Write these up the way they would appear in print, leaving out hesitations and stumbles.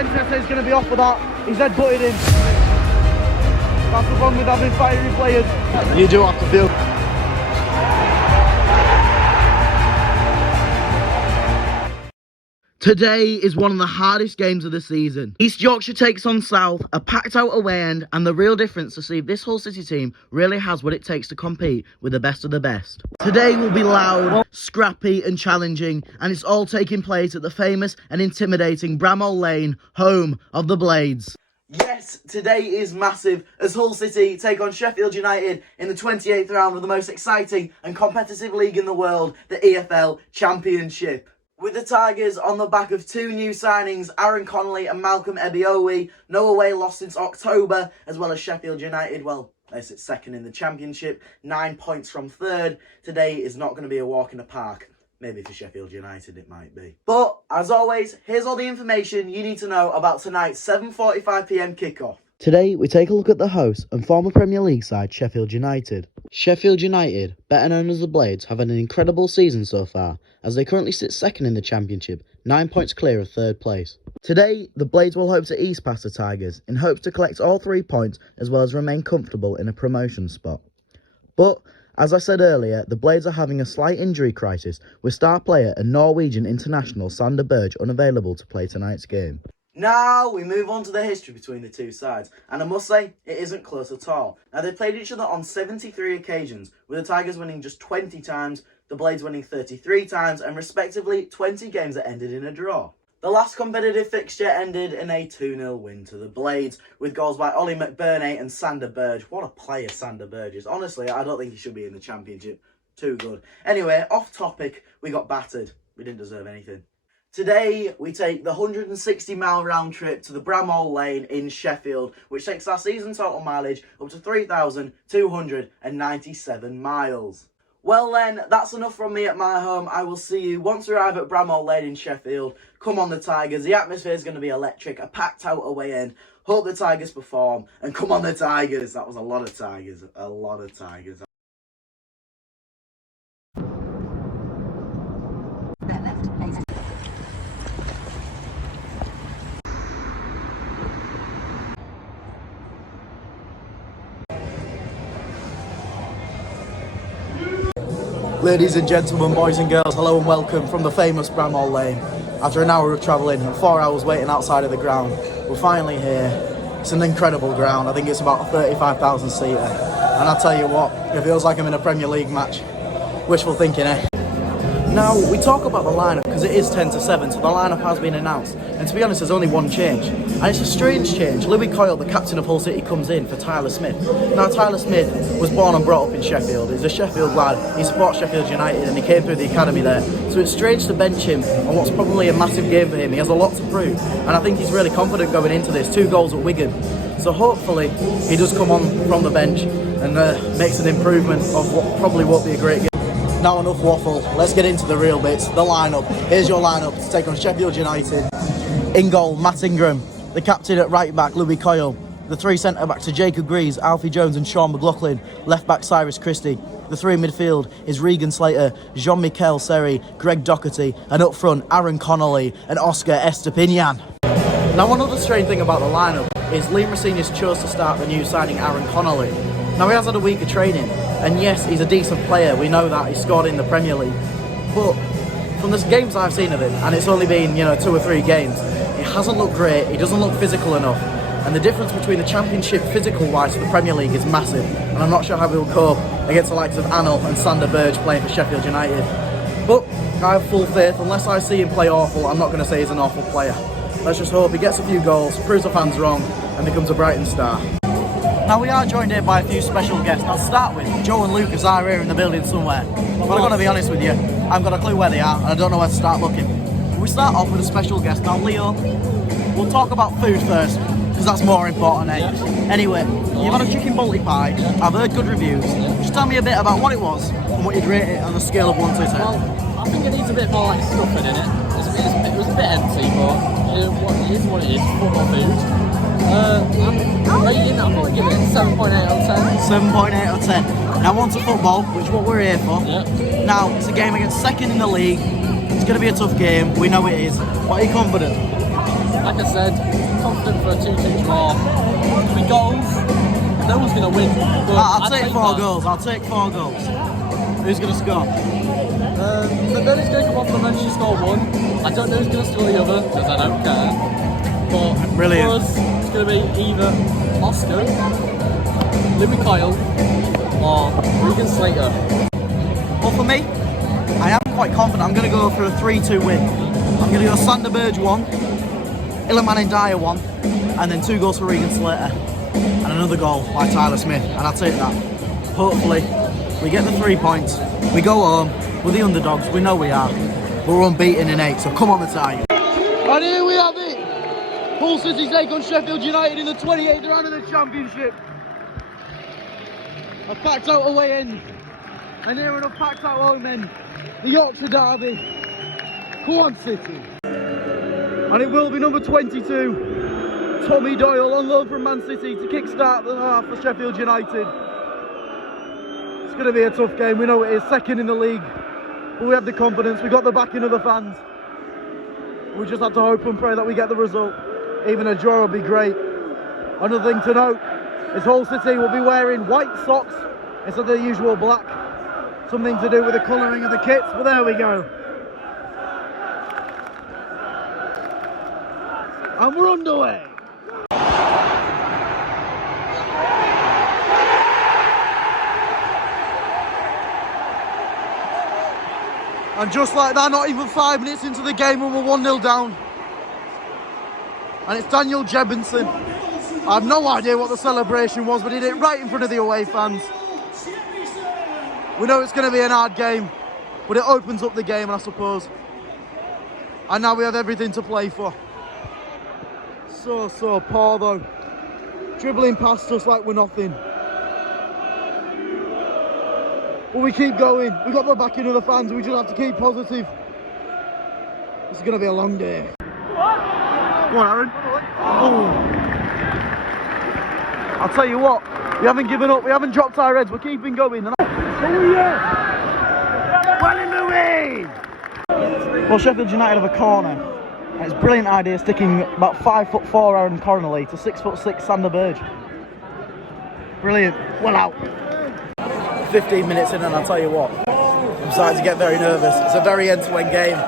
Anything I say is going to be off for that. He's head-butted in. That's the problem with having fiery players. You do have to feel. Today is one of the hardest games of the season. East Yorkshire takes on South, a packed out away end, and the real difference to see if this Hull City team really has what it takes to compete with the best of the best. Today will be loud, scrappy and challenging, and it's all taking place at the famous and intimidating Bramall Lane, home of the Blades. Yes, today is massive as Hull City take on Sheffield United in the 28th round of the most exciting and competitive league in the world, the EFL Championship. With the Tigers on the back of two new signings, Aaron Connolly and Malcolm Ebiowi, no away loss since October, as well as Sheffield United, well, they sit second in the Championship, 9 points from third. Today is not going to be a walk in the park. Maybe for Sheffield United it might be. But, as always, here's all the information you need to know about tonight's 7:45 PM kickoff. Today, we take a look at the host and former Premier League side, Sheffield United. Sheffield United, better known as the Blades, have had an incredible season so far, as they currently sit second in the Championship, 9 points clear of third place. Today, the Blades will hope to ease past the Tigers, in hopes to collect all 3 points, as well as remain comfortable in a promotion spot. But, as I said earlier, the Blades are having a slight injury crisis, with star player and Norwegian international Sander Berge unavailable to play tonight's game. Now we move on to the history between the two sides, and I must say, it isn't close at all. Now they've played each other on 73 occasions, with the Tigers winning just 20 times, the Blades winning 33 times, and respectively 20 games that ended in a draw. The last competitive fixture ended in a 2-0 win to the Blades, with goals by Ollie McBurney and Sander Berge. What a player Sander Berge is. Honestly, I don't think he should be in the Championship. Too good. Anyway, off topic, we got battered. We didn't deserve anything. Today, we take the 160-mile round trip to the Bramall Lane in Sheffield, which takes our season total mileage up to 3,297 miles. Well then, that's enough from me at my home. I will see you once we arrive at Bramall Lane in Sheffield. Come on the Tigers, the atmosphere is going to be electric, a packed out away end. Hope the Tigers perform, and come on the Tigers. That was a lot of Tigers, a lot of Tigers. Ladies and gentlemen, boys and girls, hello and welcome from the famous Bramall Lane. After an hour of travelling and 4 hours waiting outside of the ground, we're finally here. It's an incredible ground. I think it's about a 35,000 seater. And I'll tell you what, it feels like I'm in a Premier League match. Wishful thinking, eh? Now, we talk about the lineup because it is 10 to 7, so the lineup has been announced. And to be honest, there's only one change. And it's a strange change. Louis Coyle, the captain of Hull City, comes in for Tyler Smith. Now, Tyler Smith was born and brought up in Sheffield. He's a Sheffield lad. He supports Sheffield United and he came through the academy there. So it's strange to bench him on what's probably a massive game for him. He has a lot to prove. And I think he's really confident going into this. 2 goals at Wigan. So hopefully, he does come on from the bench and makes an improvement of what probably won't be a great game. Now enough waffle, let's get into the real bits, the lineup. Here's your lineup to take on Sheffield United. In goal, Matt Ingram. The captain at right back, Louis Coyle. The 3 centre-backs are Jacob Greaves, Alfie Jones and Sean McLaughlin. Left back, Cyrus Christie. The 3 in midfield is Regan Slater, Jean-Michel Seri, Greg Doherty. And up front, Aaron Connolly and Oscar Estepinian. Now one other strange thing about the lineup is Liam Rosenius chose to start the new signing Aaron Connolly. Now he has had a week of training. And yes, he's a decent player, we know that, he scored in the Premier League. But from the games I've seen of him, and it's only been, 2 or 3 games, he hasn't looked great, he doesn't look physical enough. And the difference between the Championship physical-wise to the Premier League is massive. And I'm not sure how he'll cope against the likes of Anil and Sander Berge playing for Sheffield United. But I have full faith, unless I see him play awful, I'm not going to say he's an awful player. Let's just hope he gets a few goals, proves the fans wrong, and becomes a Brighton star. Now we are joined here by a few special guests. I'll start with Joe and Lucas are here in the building somewhere. But I've got to be honest with you, I haven't got a clue where they are and I don't know where to start looking. We start off with a special guest. Now Leo, we'll talk about food first, because that's more important, eh? Yeah. Anyway, you've had a chicken balti pie, I've heard good reviews. Just tell me a bit about what it was and what you'd rate it on a scale of 1 to 10. Well, I think it needs a bit more like stuffing in it. It was a bit empty, but it is what it is, football food. I'm rating, I'll probably give it 7.8 out of 10. 7.8 out of 10. Now on to football, which is what we're here for. Yep. Now, it's a game against second in the league. It's going to be a tough game, we know it is. But are you confident? like I said, confident for a 2-2 draw. I mean, goals, no one's going to win. I'll take 4 goals. I'll take 4 goals. Who's going to score? Then it's going to come off the bench to score 1. I don't know who's going to score the other, because I don't care. But Brilliant. for us, it's going to be either Oscar, Louis Kyle, or Regan Slater. Well, for me, I am quite confident. I'm going to go for a 3-2 win. I'm going to go Sander Burge 1, Iliman Dyer 1, and then 2 goals for Regan Slater. And another goal by Tyler Smith. And I'll take that. Hopefully, we get the 3 points. We go home. We're the underdogs. We know we are. We're unbeaten in 8, so come on the Tigers. And here we have it. Hull City take on Sheffield United in the 28th round of the Championship. A packed out away end. And here are the packed out home end. The Yorkshire Derby. Come on, City. And it will be number 22, Tommy Doyle, on loan from Man City to kickstart the half for Sheffield United. It's going to be a tough game. We know it is, second in the league. But we have the confidence. We got the backing of the fans. We just have to hope and pray that we get the result. Even a draw would be great. Another thing to note is Hull City will be wearing white socks instead of the usual black. Something to do with the colouring of the kits, but there we go. And we're underway. And just like that, not even 5 minutes into the game and we're 1-0 down. And it's Daniel Jebinson. I have no idea what the celebration was, but he did it right in front of the away fans. We know it's going to be an hard game, but it opens up the game, I suppose. And now we have everything to play for. So poor though. Dribbling past us like we're nothing. But we keep going. We got the backing of the fans. We just have to keep positive. It's going to be a long day. Go on, Aaron. Oh. I'll tell you what. We haven't given up. We haven't dropped our heads. We're keeping going. Well in the way. Well, Sheffield United have a corner. And it's a brilliant idea sticking about 5'4" Aaron Connolly to 6'6" Sander Burge. Brilliant. Well out. 15 minutes in and I'll tell you what, I'm starting to get very nervous. It's a very end-to-end game.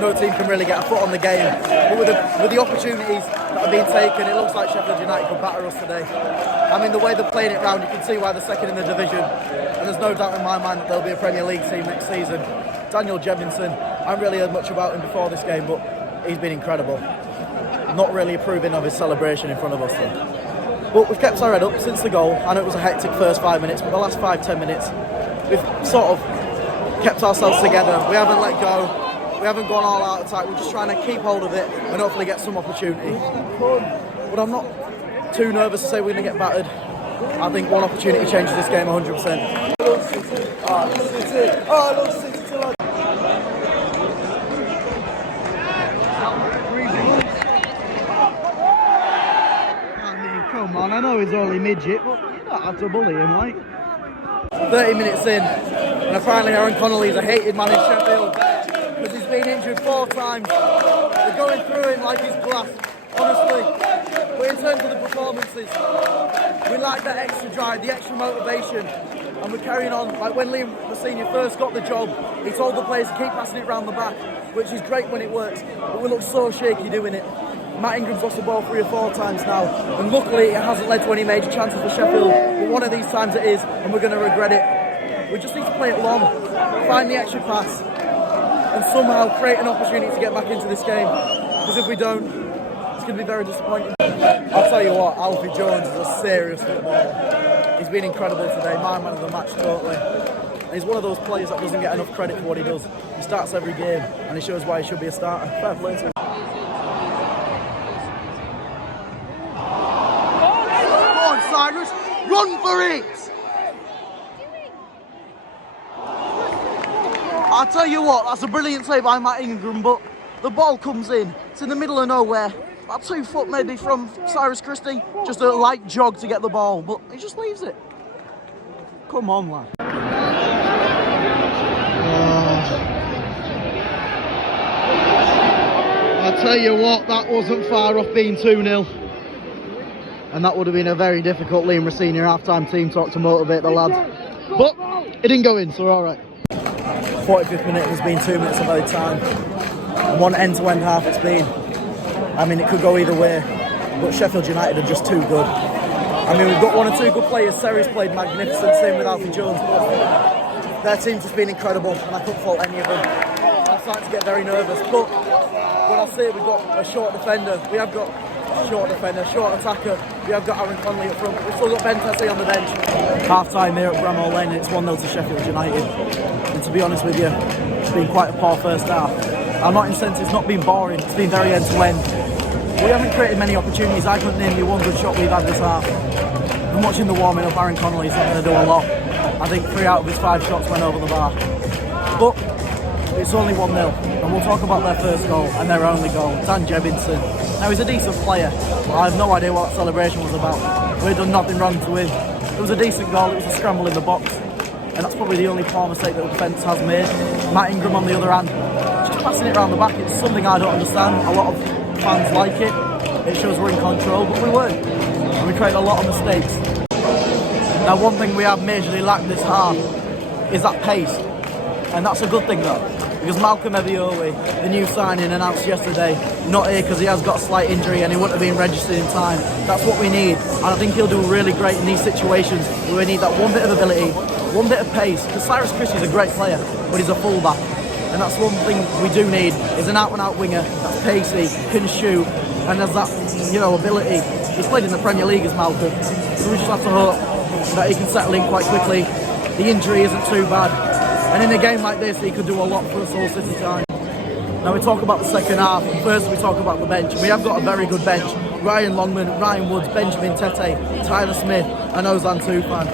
No team can really get a foot on the game. But with the opportunities that are being taken, it looks like Sheffield United could batter us today. I mean, the way they're playing it round, you can see why they're second in the division. And there's no doubt in my mind that they'll be a Premier League team next season. Daniel Jebinson, I haven't really heard much about him before this game, but he's been incredible. Not really approving of his celebration in front of us though. But we've kept our head up since the goal. I know it was a hectic first 5 minutes, but the last 5-10 minutes, we've sort of kept ourselves together. We haven't let go. We haven't gone all out attack. We're just trying to keep hold of it and hopefully get some opportunity. But I'm not too nervous to say we're going to get battered. I think one opportunity changes this game 100%. Come on, I know he's only midget, but you don't have to bully him, like. 30 minutes in, and apparently Aaron Connolly is a hated man in Sheffield because he's been injured 4 times. They're going through him like he's glass, honestly. But in terms of the performances, we like that extra drive, the extra motivation, and we're carrying on. Like when Liam, the senior, first got the job, he told the players to keep passing it round the back, which is great when it works, but we look so shaky doing it. Matt Ingram's lost the ball 3 or 4 times now, and luckily it hasn't led to any major chances for Sheffield, but one of these times it is, and we're going to regret it. We just need to play it long, find the extra pass, and somehow create an opportunity to get back into this game, because if we don't, it's going to be very disappointing. I'll tell you what, Alfie Jones is a serious footballer. He's been incredible today, my man of the match totally. And he's one of those players that doesn't get enough credit for what he does. He starts every game, and he shows why he should be a starter. Fair play to him. Cyrus, run for it! I'll tell you what, that's a brilliant save by Matt Ingram, but the ball comes in. It's in the middle of nowhere. About 2 foot maybe from Cyrus Christie. Just a light jog to get the ball, but he just leaves it. Come on, lad. I Tell you what, that wasn't far off being 2-0. And that would have been a very difficult Liam Rosenior half-time team talk to motivate the lads. But it didn't go in, so we're alright. 45th minute has been 2 minutes of overtime. And one end-to-end half it's been. I mean, it could go either way. But Sheffield United are just too good. I mean, we've got one or two good players. Seri's played magnificent, same with Alfie Jones. But their team's just been incredible, and I couldn't fault any of them. I'm starting to get very nervous. But when I say we've got a short defender, we have got a short defender, short attacker. We have got Aaron Connolly up front. We've still got Ben Tessie on the bench. Half-time here at Bramall Lane, and it's 1-0 to Sheffield United. And to be honest with you, it's been quite a poor first half. I'm not incensed, it's not been boring, it's been very end-to-end. We haven't created many opportunities. I couldn't name you one good shot we've had this half. And watching the warming up, Aaron Connolly's not going to do a lot. I think 3 out of his 5 shots went over the bar. But it's only 1-0, and we'll talk about their first goal and their only goal, Dan Jebinson. Now, he's a decent player, but I have no idea what that celebration was about. We've done nothing wrong to him. It was a decent goal, it was a scramble in the box, and that's probably the only poor mistake that the defence has made. Matt Ingram, on the other hand, just passing it around the back, it's something I don't understand. A lot of fans like it. It shows we're in control, but we weren't. And we created a lot of mistakes. Now, one thing we have majorly lacked this half is that pace. And that's a good thing though, because Malcolm Ebiowei, the new signing announced yesterday, not here because he has got a slight injury and he wouldn't have been registered in time. That's what we need, and I think he'll do really great in these situations where we need that one bit of ability, one bit of pace, because Cyrus Christie's a great player, but he's a fullback. And that's one thing we do need, is an out-and-out winger that's pacey, can shoot, and has that, ability. He's played in the Premier League as Malcolm, so we just have to hope that he can settle in quite quickly. The injury isn't too bad, and in a game like this, he could do a lot for us all City time. Now we talk about the second half, and first we talk about the bench. We have got a very good bench. Ryan Longman, Ryan Woods, Benjamin Tete, Tyler Smith, and Ozan Tufan.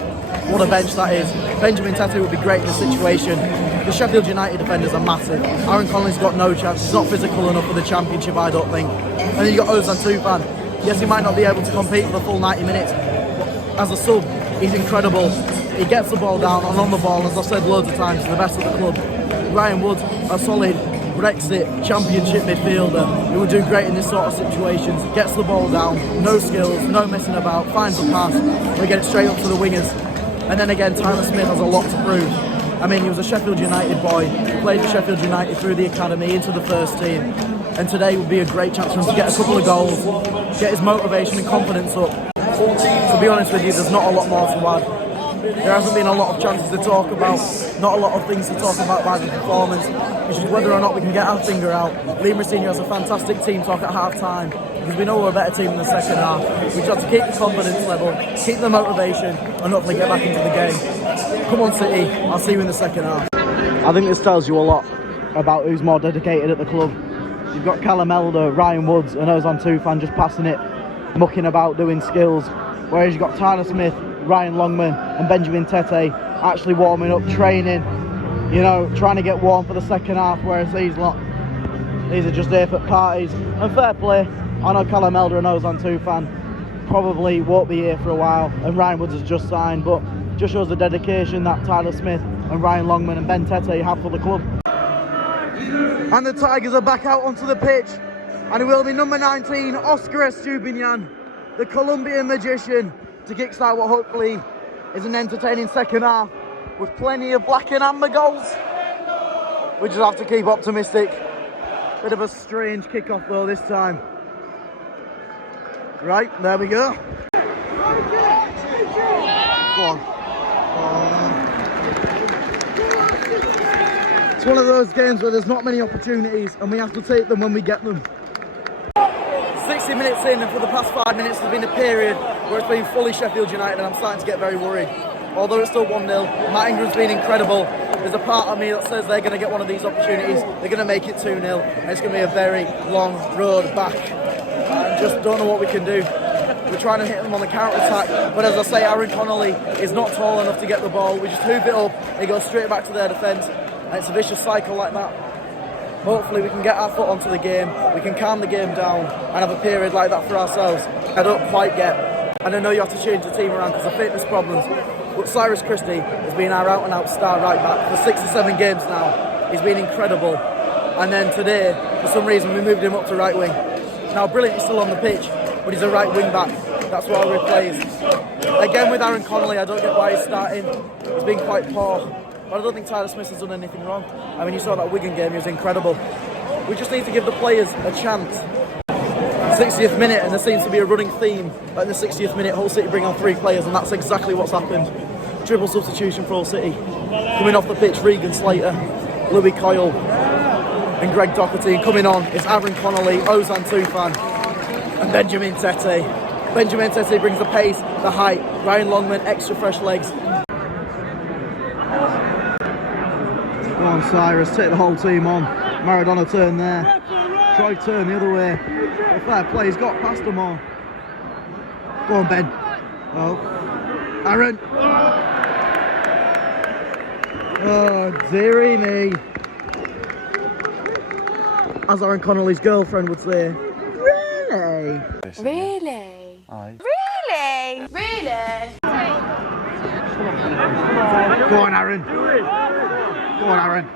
What a bench that is. Benjamin Tete would be great in this situation. The Sheffield United defenders are massive. Aaron Connolly's got no chance. He's not physical enough for the Championship, I don't think. And then you've got Ozan Tufan. Yes, he might not be able to compete for the full 90 minutes, but as a sub, he's incredible. He gets the ball down and on the ball, as I've said loads of times, he's the best of the club. Ryan Woods, a solid Brexit Championship midfielder who would do great in this sort of situations. Gets the ball down, no skills, no messing about, finds the pass, we get it straight up to the wingers. And then again, Tyler Smith has a lot to prove. I mean, he was a Sheffield United boy, played for Sheffield United through the academy into the first team, and today would be a great chance for him to get a couple of goals, get his motivation and confidence up. To be honest with you, there's not a lot more to add. There hasn't been a lot of chances to talk about, not a lot of things to talk about by the performance. It's just whether or not we can get our finger out. Liam Rosenior has a fantastic team talk at half-time, because we know we're a better team in the second half. We just have to keep the confidence level, keep the motivation, and hopefully get back into the game. Come on City, I'll see you in the second half. I think this tells you a lot about who's more dedicated at the club. You've got Callum Elder, Ryan Woods and Ozan Tufan just passing it, mucking about, doing skills. Whereas you've got Tyler Smith, Ryan Longman and Benjamin Tete actually warming up, training, trying to get warm for the second half, whereas these are just there for parties. And fair play, I know Callum Elder and Ozan Tufan probably won't be here for a while, and Ryan Woods has just signed, but just shows the dedication that Tyler Smith and Ryan Longman and Ben Tete have for the club. And the Tigers are back out onto the pitch, and it will be number 19, Oscar Estubinian, the Colombian magician, to kickstart what hopefully is an entertaining second half with plenty of black and amber goals. We just have to keep optimistic. Bit of a strange kick-off though this time. Right, there we go. Go on. It's one of those games where there's not many opportunities and we have to take them when we get them. 60 minutes in, and for the past 5 minutes there's been a period where it's been fully Sheffield United, and I'm starting to get very worried. Although it's still 1-0, Matt Ingram's been incredible. There's a part of me that says they're going to get one of these opportunities, they're going to make it 2-0, and it's going to be a very long road back. I just don't know what we can do. We're trying to hit them on the counter-attack, but as I say, Aaron Connolly is not tall enough to get the ball. We just hoof it up, it goes straight back to their defence, and it's a vicious cycle like that. Hopefully we can get our foot onto the game, we can calm the game down and have a period like that for ourselves. I don't quite get, and I know you have to change the team around because of fitness problems, but Cyrus Christie has been our out-and-out star right back for 6 or 7 games now. He's been incredible. And then today, for some reason, we moved him up to right wing. Now, Brilliant is still on the pitch, but he's a right wing back. That's what I'll replace. Again, with Aaron Connolly, I don't get why he's starting. He's been quite poor. But I don't think Tyler Smith has done anything wrong. I mean, you saw that Wigan game, he was incredible. We just need to give the players a chance. 60th minute, and there seems to be a running theme. At the 60th minute, Hull City bring on 3 players, and that's exactly what's happened. Triple substitution for Hull City. Coming off the pitch, Regan Slater, Louis Coyle, and Greg Doherty. And coming on, it's Aaron Connolly, Ozan Tufan, and Benjamin Tete. Benjamin Tete brings the pace, the height. Ryan Longman, extra fresh legs. Go on, Cyrus, take the whole team on. Maradona turn there. Troy turn the other way. Oh, fair play, he's got past them all. Go on, Ben. Oh. Aaron. Oh, dearie me. As Aaron Connolly's girlfriend would say, really? Really? Aye. Really? Really? Go on, Aaron. Go on, Aaron.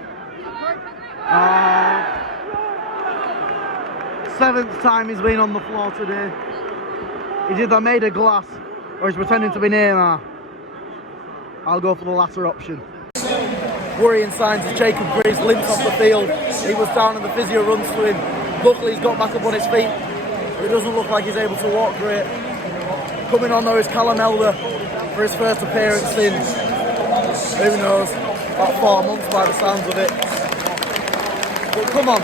7th time he's been on the floor today. He's either made of glass or he's pretending to be Neymar. I'll go for the latter option. Worrying signs as Jacob Greaves limps off the field. He was down and the physio runs to him. Luckily he's got back up on his feet. It doesn't look like he's able to walk great. Coming on though is Callum Elder for his first appearance in, who knows, about 4 months by the sounds of it. But come on,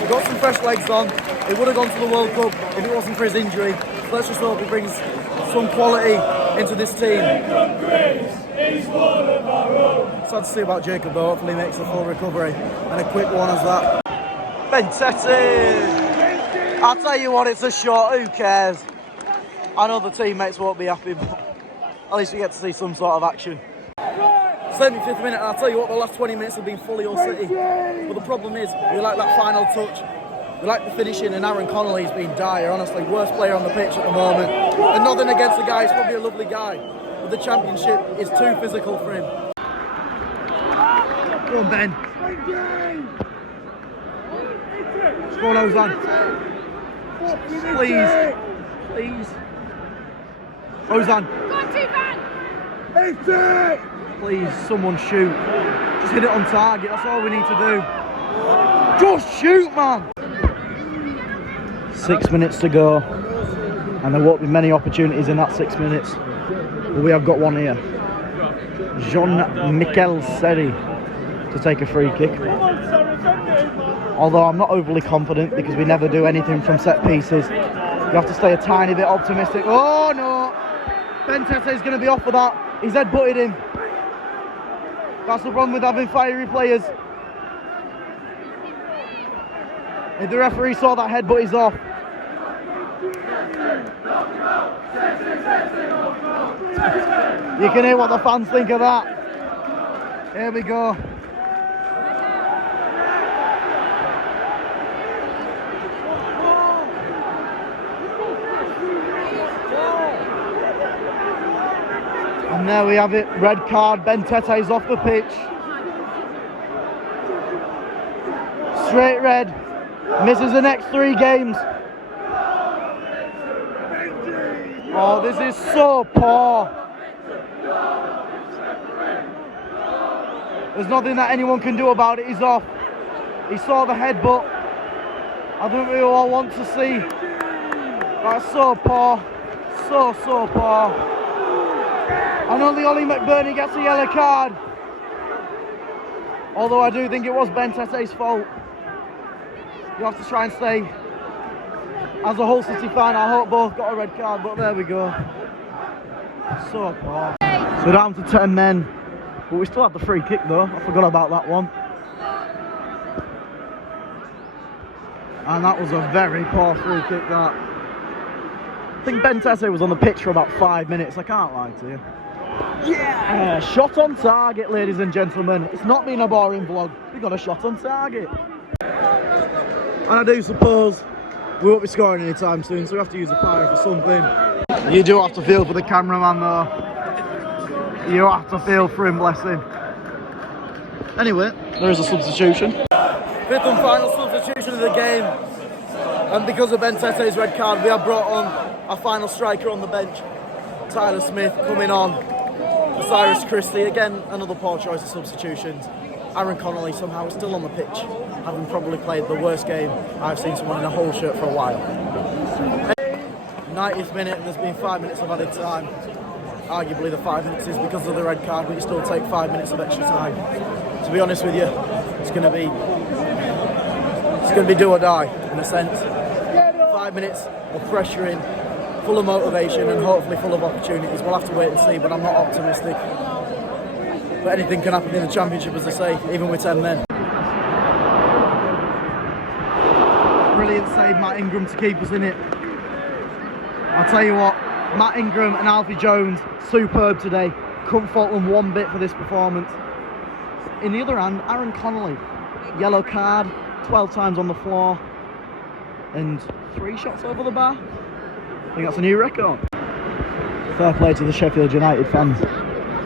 we've got some fresh legs on. He would have gone to the World Cup if it wasn't for his injury. So let's just hope he brings some quality into this team. Sad to see about Jacob though, hopefully he makes a full recovery. And a quick one as that. Benteke! I'll tell you what, it's a shot, who cares? I know the teammates won't be happy, but at least we get to see some sort of action. 75th minute, and I'll tell you what, the last 20 minutes have been fully Hull City. But the problem is, we like that final touch. We like the finishing, and Aaron Connolly's been dire, honestly. Worst player on the pitch at the moment. And nothing against the guy, he's probably a lovely guy. But the championship is too physical for him. Go on, Ben. Go on, Ozan. Please. Please. Ozan. Go on, Tufan! Please, someone shoot. Just hit it on target, that's all we need to do. Just shoot, man! 6 minutes to go. And there won't be many opportunities in that 6 minutes. But we have got one here. Jean-Michel Seri to take a free kick. Although I'm not overly confident because we never do anything from set pieces. You have to stay a tiny bit optimistic. Oh no! Benteke is going to be off for that. He's head-butted him. That's the problem with having fiery players. If the referee saw that headbutt, he's off. You can hear what the fans think of that. Here we go. And there we have it, red card, Benteke is off the pitch. Straight red, misses the next 3 games. Oh, this is so poor. There's nothing that anyone can do about it, he's off. He saw the headbutt. I think we all want to see. That's so poor, so poor. And only Ollie McBurney gets a yellow card. Although I do think it was Bentete's fault. You have to try and stay. As a Hull City fan, I hope both got a red card, but there we go. So poor. So down to 10 men. But we still have the free kick though. I forgot about that one. And that was a very poor free kick, that. I think Benteke was on the pitch for about 5 minutes, I can't lie to you. Yeah! Shot on target, ladies and gentlemen. It's not been a boring vlog. We got a shot on target. And I do suppose we won't be scoring anytime soon, so we have to use the pyro for something. You do have to feel for the cameraman though. You have to feel for him, bless him. Anyway, there is a substitution. Fifth and final substitution of the game. And because of Ben Tete's red card, we have brought on our final striker on the bench. Tyler Smith coming on. Cyrus Christie, again, another poor choice of substitutions. Aaron Connolly somehow is still on the pitch, having probably played the worst game I've seen someone in a whole shirt for a while. 90th minute, and there's been 5 minutes of added time. Arguably the 5 minutes is because of the red card, but you still take 5 minutes of extra time. To be honest with you, it's going to be do or die in a sense. 5 minutes of pressuring, full of motivation and hopefully full of opportunities. We'll have to wait and see, but I'm not optimistic. But anything can happen in the Championship, as I say, even with 10 men. Brilliant save, Matt Ingram, to keep us in it. I'll tell you what, Matt Ingram and Alfie Jones, superb today. Couldn't fault them one bit for this performance. In the other hand, Aaron Connolly, yellow card, 12 times on the floor, and 3 shots over the bar. I think that's a new record. Fair play to the Sheffield United fans.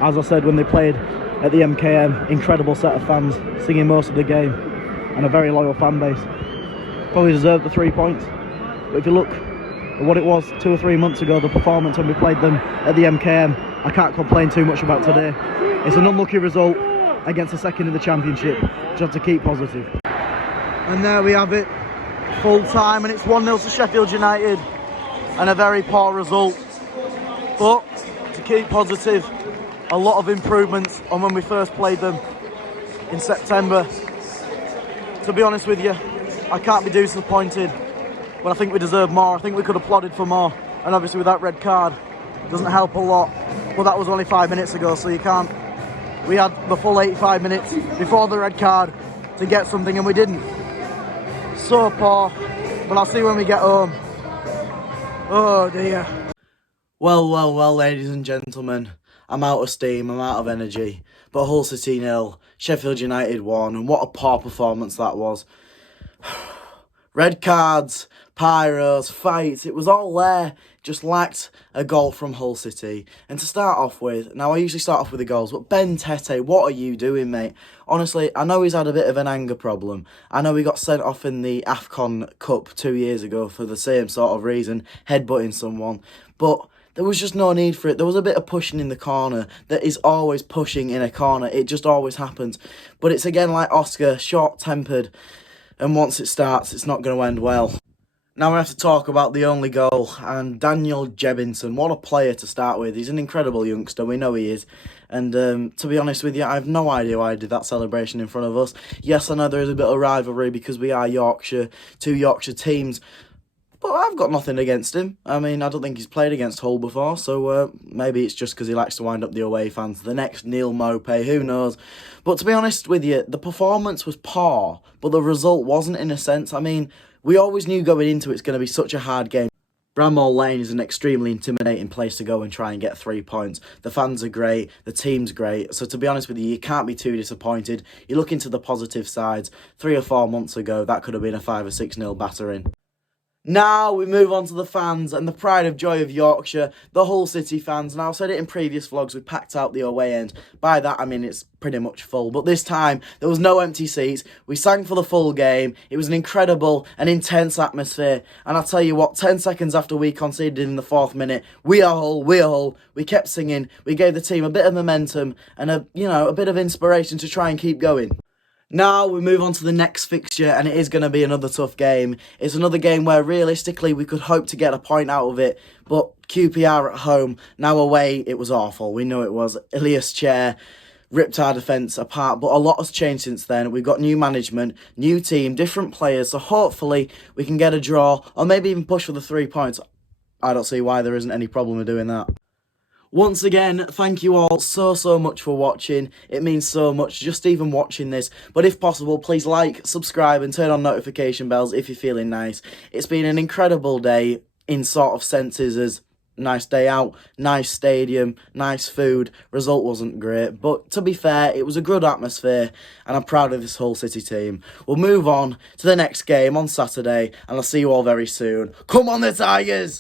As I said when they played at the MKM, incredible set of fans singing most of the game, and a very loyal fan base. Probably deserved the 3 points. But if you look at what it was 2 or 3 months ago, the performance when we played them at the MKM, I can't complain too much about today. It's an unlucky result against the second in the Championship. Just have to keep positive. And there we have it, full time, and it's 1-0 to Sheffield United, and a very poor result. But to keep positive, a lot of improvements on when we first played them in September. To be honest with you, I can't be disappointed, but I think we deserve more. I think we could have plodded for more, and obviously with that red card, it doesn't help a lot. But that was only 5 minutes ago, so you can't. We had the full 85 minutes before the red card to get something, and we didn't. So poor, but I'll see when we get home. Oh dear. Well, ladies and gentlemen, I'm out of steam, I'm out of energy. But Hull City 0, Sheffield United 1, and what a poor performance that was. Red cards, pyros, fights, it was all there. Just lacked a goal from Hull City. And to start off with, now I usually start off with the goals, but Ben Tete, what are you doing, mate? Honestly, I know he's had a bit of an anger problem. I know he got sent off in the AFCON Cup 2 years ago for the same sort of reason, headbutting someone. But there was just no need for it. There was a bit of pushing in the corner. That is always pushing in a corner. It just always happens. But it's again like Oscar, short-tempered. And once it starts, it's not going to end well. Now we have to talk about the only goal, and Daniel Jebinson. What a player to start with. He's an incredible youngster, we know he is. And to be honest with you, I have no idea why he did that celebration in front of us. Yes, I know there is a bit of rivalry because we are Yorkshire, 2 Yorkshire teams. But I've got nothing against him. I mean, I don't think he's played against Hull before, so maybe it's just because he likes to wind up the away fans. The next Neil Mopey, who knows? But to be honest with you, the performance was poor, but the result wasn't in a sense. I mean, we always knew going into it's going to be such a hard game. Bramall Lane is an extremely intimidating place to go and try and get 3 points. The fans are great, the team's great, so to be honest with you, you can't be too disappointed. You look into the positive sides. 3 or 4 months ago, that could have been a 5 or 6-0 battering. Now we move on to the fans and the pride of joy of Yorkshire, the Hull City fans. Now, I've said it in previous vlogs, we packed out the away end. By that, I mean it's pretty much full. But this time, there was no empty seats. We sang for the full game. It was an incredible and intense atmosphere. And I'll tell you what, 10 seconds after we conceded in the 4th minute, we are Hull, we are Hull. We kept singing. We gave the team a bit of momentum and a bit of inspiration to try and keep going. Now we move on to the next fixture, and it is going to be another tough game. It's another game where realistically we could hope to get a point out of it, but QPR at home, now away, it was awful. We know it was. Elias Chair ripped our defence apart, but a lot has changed since then. We've got new management, new team, different players, so hopefully we can get a draw, or maybe even push for the 3 points. I don't see why there isn't any problem with doing that. Once again, thank you all so much for watching. It means so much just even watching this. But if possible, please like, subscribe and turn on notification bells if you're feeling nice. It's been an incredible day in sort of senses as nice day out, nice stadium, nice food. Result wasn't great, but to be fair, it was a good atmosphere and I'm proud of this Hull City team. We'll move on to the next game on Saturday and I'll see you all very soon. Come on the Tigers!